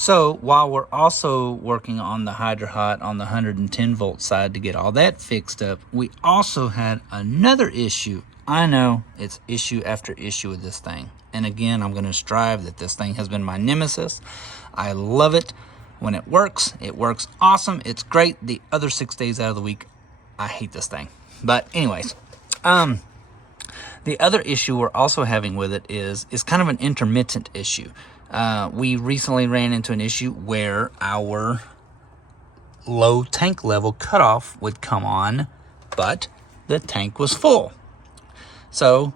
So while we're also working on the Hydro Hot on the 110 volt side to get all that fixed up, we also had another issue. I know it's issue after issue with this thing. And again, I'm going to strive that this thing has been my nemesis. I love it. When it works awesome. It's great. The other 6 days out of the week, I hate this thing. But anyways, the other issue we're also having with it is kind of an intermittent issue. We recently ran into an issue where our low tank level cutoff would come on, but the tank was full. So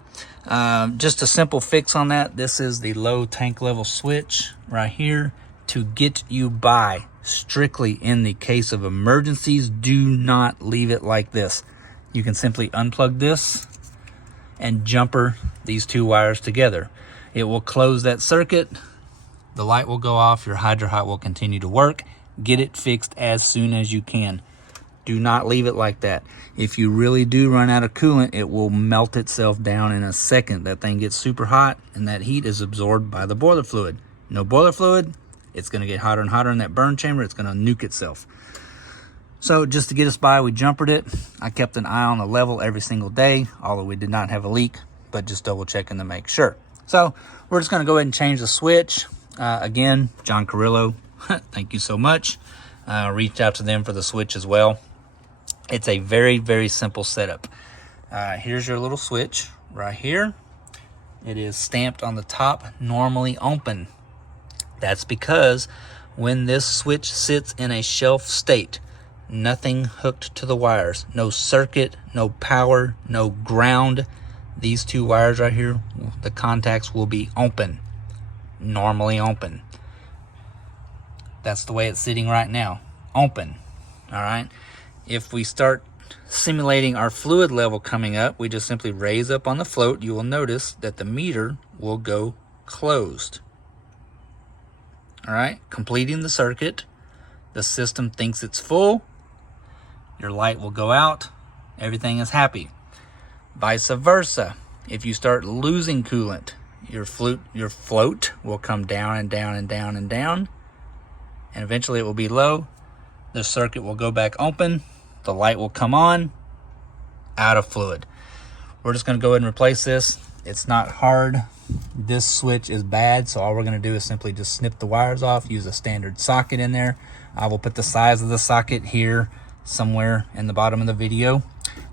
just a simple fix on that. This is the low tank level switch right here to get you by. Strictly in the case of emergencies, do not leave it like this. You can simply unplug this and jumper these two wires together. It will close that circuit. The light will go off. Your Hydro Hot will continue to work. Get it fixed as soon as you can. Do not leave it like that. If you really do run out of coolant, it will melt itself down in a second. That thing gets super hot, and that heat is absorbed by the boiler fluid. No boiler fluid, it's going to get hotter and hotter in that burn chamber. It's going to nuke itself. So just to get us by, we jumpered it. I kept an eye on the level every single day, although we did not have a leak, but just double checking to make sure. So we're just going to go ahead and change the switch. Again, John Carrillo, thank you so much. Reached out to them for the switch as well. It's a very, very simple setup. Here's your little switch right here. It is stamped on the top, normally open. That's because when this switch sits in a shelf state, nothing hooked to the wires, no circuit, no power, no ground. These two wires right here, the contacts will be open, normally open. That's the way it's sitting right now, open. All right. If we start simulating our fluid level coming up, we just simply raise up on the float. You will notice that the meter will go closed. All right, completing the circuit. The system thinks it's full. Your light will go out. Everything is happy. Vice versa. If you start losing coolant, your float will come down and down and down and down. And eventually it will be low. The circuit will go back open. The light will come on. Out of fluid. We're just going to go ahead and replace this. It's not hard. This switch is bad, so all we're going to do is simply just snip the wires off, use a standard socket in there. I will put the size of the socket here somewhere in the bottom of the video.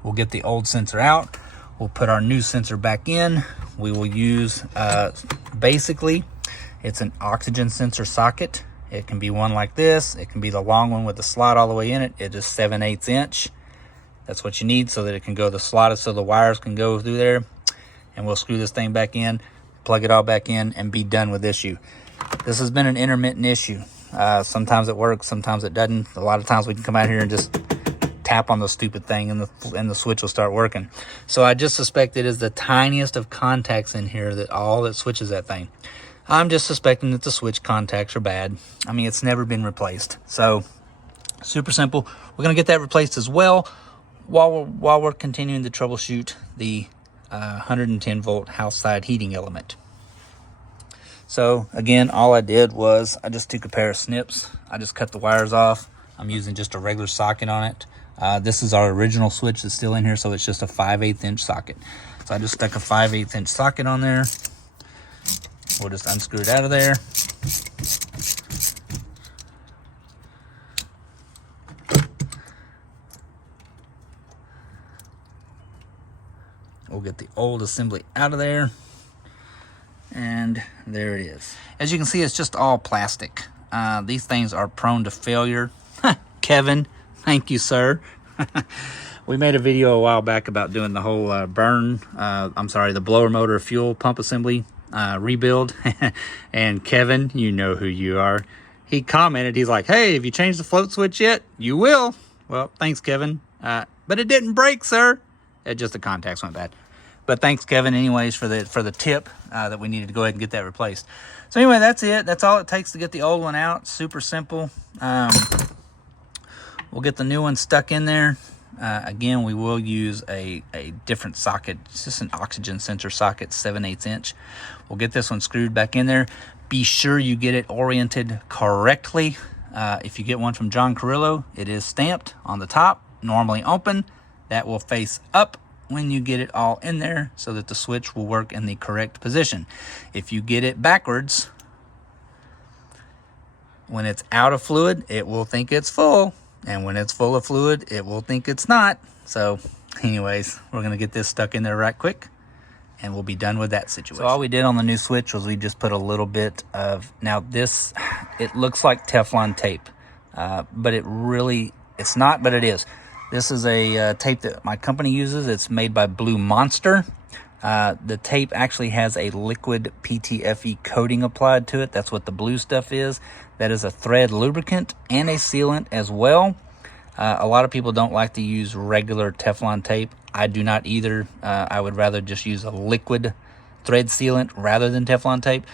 We'll get the old sensor out. We'll put our new sensor back in. We will use, basically, it's an oxygen sensor socket. It can be one like this. It can be the long one with the slot all the way in it. It is 7/8 inch. That's what you need so that it can go the slotted so the wires can go through there. And we'll screw this thing back in, plug it all back in, and be done with this issue. This has been an intermittent issue. Sometimes it works, sometimes it doesn't. A lot of times we can come out here and just tap on the stupid thing and the switch will start working. So I just suspect it is the tiniest of contacts in here that switches that thing. I'm just suspecting that the switch contacts are bad. I mean, it's never been replaced. So super simple. We're going to get that replaced as well while we're continuing to troubleshoot the 110 volt house side heating element. So again, all I did was I just took a pair of snips. I just cut the wires off. I'm using just a regular socket on it. This is our original switch that's still in here, so it's just a 5/8 inch socket. So I just stuck a 5/8 inch socket on there. We'll just unscrew it out of there. We'll get the old assembly out of there. And there it is. As you can see, it's just all plastic. These things are prone to failure. Kevin, thank you, sir. We made a video a while back about doing the whole the blower motor fuel pump assembly rebuild. And Kevin, you know who you are. He commented, he's like, hey, have you changed the float switch yet? You will. Well, thanks, Kevin. But it didn't break, sir. Just the contacts went bad. But thanks, Kevin, anyways, for the tip that we needed to go ahead and get that replaced. So anyway, that's it. That's all it takes to get the old one out. Super simple. We'll get the new one stuck in there. Again, we will use a different socket. It's just an oxygen sensor socket, 7/8 inch. We'll get this one screwed back in there. Be sure you get it oriented correctly. If you get one from John Carrillo, it is stamped on the top, normally open. That will face up when you get it all in there so that the switch will work in the correct position. If you get it backwards, when it's out of fluid, it will think it's full. And when it's full of fluid, it will think it's not. So anyways, we're gonna get this stuck in there right quick and we'll be done with that situation. So all we did on the new switch was we just put a little bit of, now this, it looks like Teflon tape, but it's not, but it is. This is a tape that my company uses. It's made by Blue Monster. The tape actually has a liquid PTFE coating applied to it. That's what the blue stuff is. That is a thread lubricant and a sealant as well. A lot of people don't like to use regular Teflon tape. I do not either. I would rather just use a liquid thread sealant rather than Teflon tape.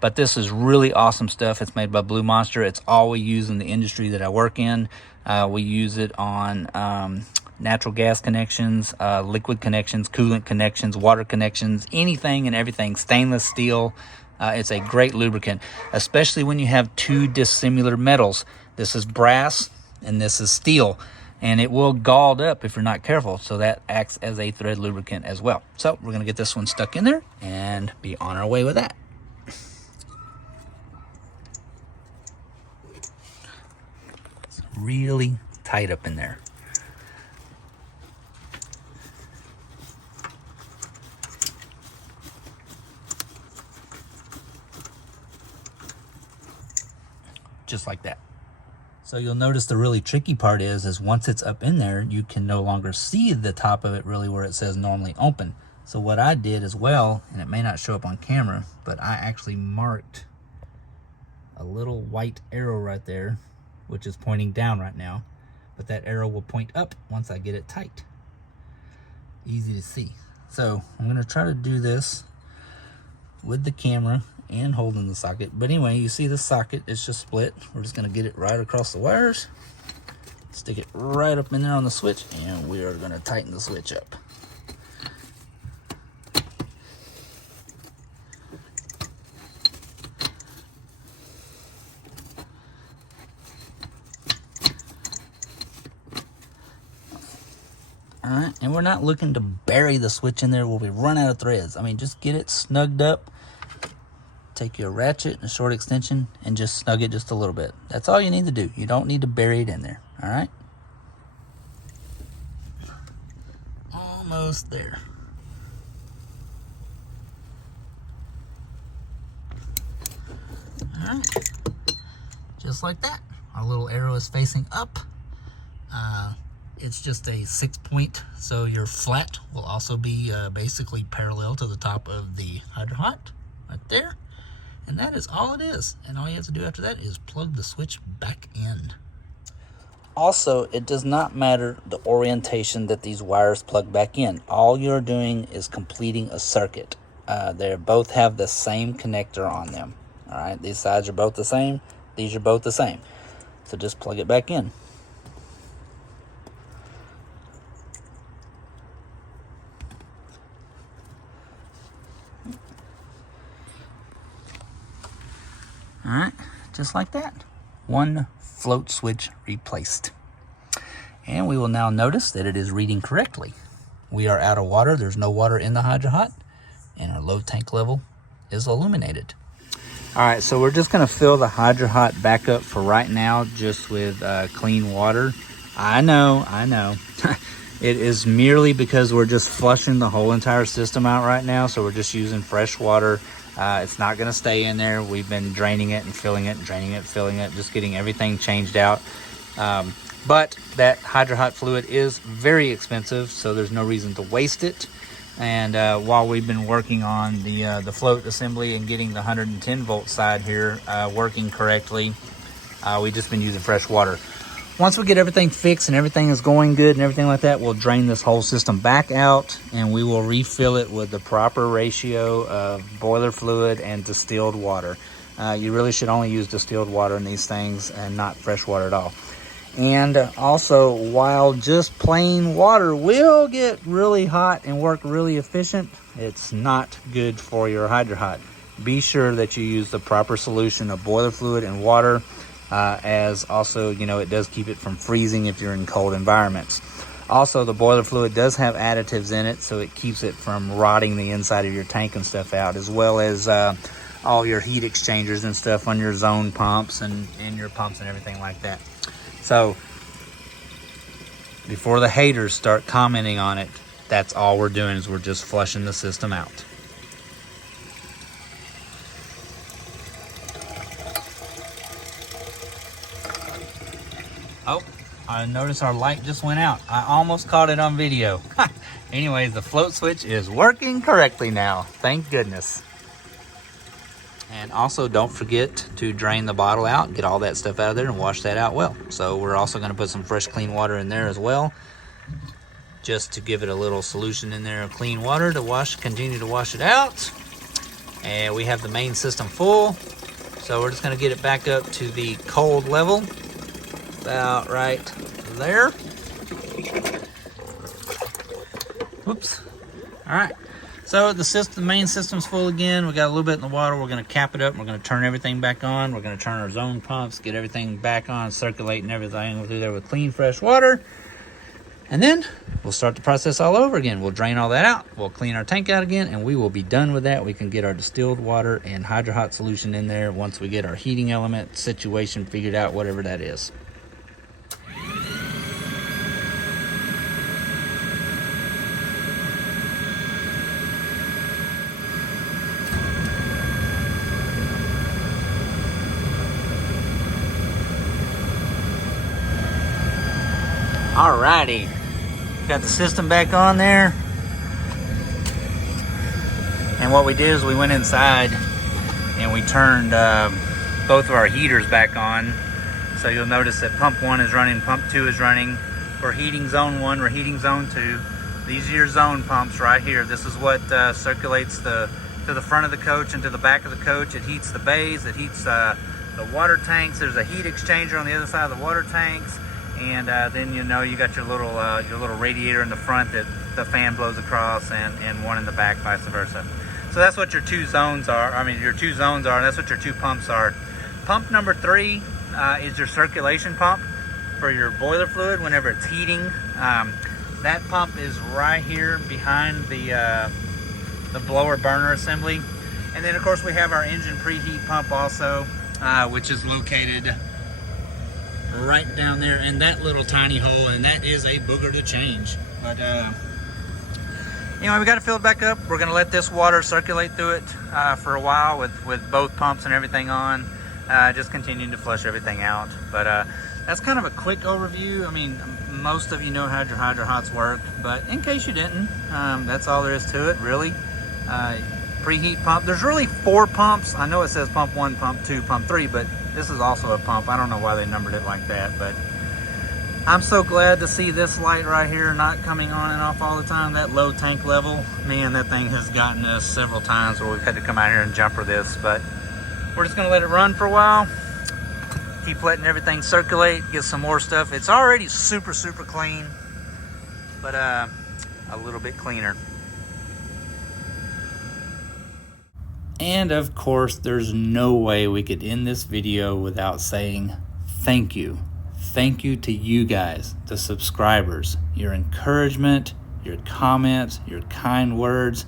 But this is really awesome stuff. It's made by Blue Monster. It's all we use in the industry that I work in. We use it on natural gas connections, liquid connections, coolant connections, water connections, anything and everything, stainless steel. It's a great lubricant, especially when you have two dissimilar metals. This is brass and this is steel, and it will gald up if you're not careful. So that acts as a thread lubricant as well. So we're gonna get this one stuck in there and be on our way with that. It's really tight up in there. Just like that. So you'll notice the really tricky part is once it's up in there, you can no longer see the top of it really where it says normally open. So what I did as well, and it may not show up on camera, but I actually marked a little white arrow right there, which is pointing down right now, but that arrow will point up once I get it tight. Easy to see. So I'm gonna try to do this with the camera and holding the socket. But anyway, you see the socket, it's just split. We're just gonna get it right across the wires, stick it right up in there on the switch, and we are gonna tighten the switch up. All right, and we're not looking to bury the switch in there where we run out of threads. I mean, just get it snugged up. Take your ratchet and a short extension and just snug it just a little bit. That's all you need to do. You don't need to bury it in there, all right? Almost there. All right, just like that. Our little arrow is facing up. It's just a 6-point, so your flat will also be basically parallel to the top of the hydro hot right there. And that is all it is. And all you have to do after that is plug the switch back in. Also, it does not matter the orientation that these wires plug back in. All you're doing is completing a circuit. They both have the same connector on them. All right, these sides are both the same. These are both the same. So just plug it back in. All right, just like that. One float switch replaced. And we will now notice that it is reading correctly. We are out of water. There's no water in the hydro hot, and our low tank level is illuminated. All right, so we're just gonna fill the hydro hot back up for right now, just with clean water. I know. It is merely because we're just flushing the whole entire system out right now, so we're just using fresh water. It's not going to stay in there. We've been draining it and filling it, draining it, filling it, just getting everything changed out. But that hydro hot fluid is very expensive, so there's no reason to waste it. And while we've been working on the float assembly and getting the 110 volt side here working correctly, we've just been using fresh water. Once we get everything fixed and everything is going good and everything like that, we'll drain this whole system back out and we will refill it with the proper ratio of boiler fluid and distilled water. You really should only use distilled water in these things and not fresh water at all. And also, while just plain water will get really hot and work really efficient, it's not good for your hydro hot. be sure that you use the proper solution of boiler fluid and water, as also, you know, it does keep it from freezing if you're in cold environments. Also, the boiler fluid does have additives in it, so it keeps it from rotting the inside of your tank and stuff out, as well as all your heat exchangers and stuff on your zone pumps and your pumps and everything like that. So before the haters start commenting on it, that's all we're doing, is we're just flushing the system out. Oh, I noticed our light just went out. I almost caught it on video. Anyways, the float switch is working correctly now. Thank goodness. And also, don't forget to drain the bottle out, get all that stuff out of there, and wash that out well. So we're also going to put some fresh, clean water in there as well, just to give it a little solution in there of clean water to continue to wash it out. And we have the main system full, so we're just going to get it back up to the cold level, about right there. Whoops. All right. So the main system's full again. We got a little bit in the water. We're going to cap it up. We're going to turn everything back on. We're going to turn our zone pumps, get everything back on, circulating everything through there with clean, fresh water. And then we'll start the process all over again. We'll drain all that out. We'll clean our tank out again, and we will be done with that. We can get our distilled water and hydro hot solution in there once we get our heating element situation figured out, whatever that is. Alrighty, got the system back on there, and what we did is we went inside and we turned both of our heaters back on. So you'll notice that pump 1 is running, pump 2 is running. We're heating zone 1, we're heating zone 2. These are your zone pumps right here. This is what circulates to the front of the coach and to the back of the coach. It heats the bays, it heats the water tanks. There's a heat exchanger on the other side of the water tanks. And then, you know, you got your little radiator in the front that the fan blows across, and one in the back, vice versa. So that's what your two zones are. Your two zones are, and that's what your two pumps are. Pump number 3 is your circulation pump for your boiler fluid whenever it's heating. That pump is right here behind the blower burner assembly. And then, of course, we have our engine preheat pump also, which is located right down there in that little tiny hole, and that is a booger to change. But anyway, we got to fill it back up. We're going to let this water circulate through it for a while with both pumps and everything on, just continuing to flush everything out. But that's kind of a quick overview. I mean, most of you know how your hydro hots work, but in case you didn't, that's all there is to it, really. Preheat pump. There's really 4 pumps. I know it says pump 1, pump 2, pump 3, but this is also a pump. I don't know why they numbered it like that, but I'm so glad to see this light right here not coming on and off all the time. That low tank level, man, that thing has gotten us several times where we've had to come out here and jumper this, but we're just gonna let it run for a while, keep letting everything circulate, get some more stuff. It's already super, super clean, but a little bit cleaner. And of course, there's no way we could end this video without saying thank you. Thank you to you guys, the subscribers. Your encouragement, your comments, your kind words.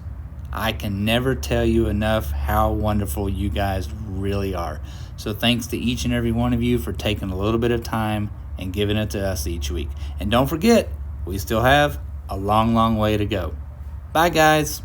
I can never tell you enough how wonderful you guys really are. So thanks to each and every one of you for taking a little bit of time and giving it to us each week. And don't forget, we still have a long, long way to go. Bye, guys.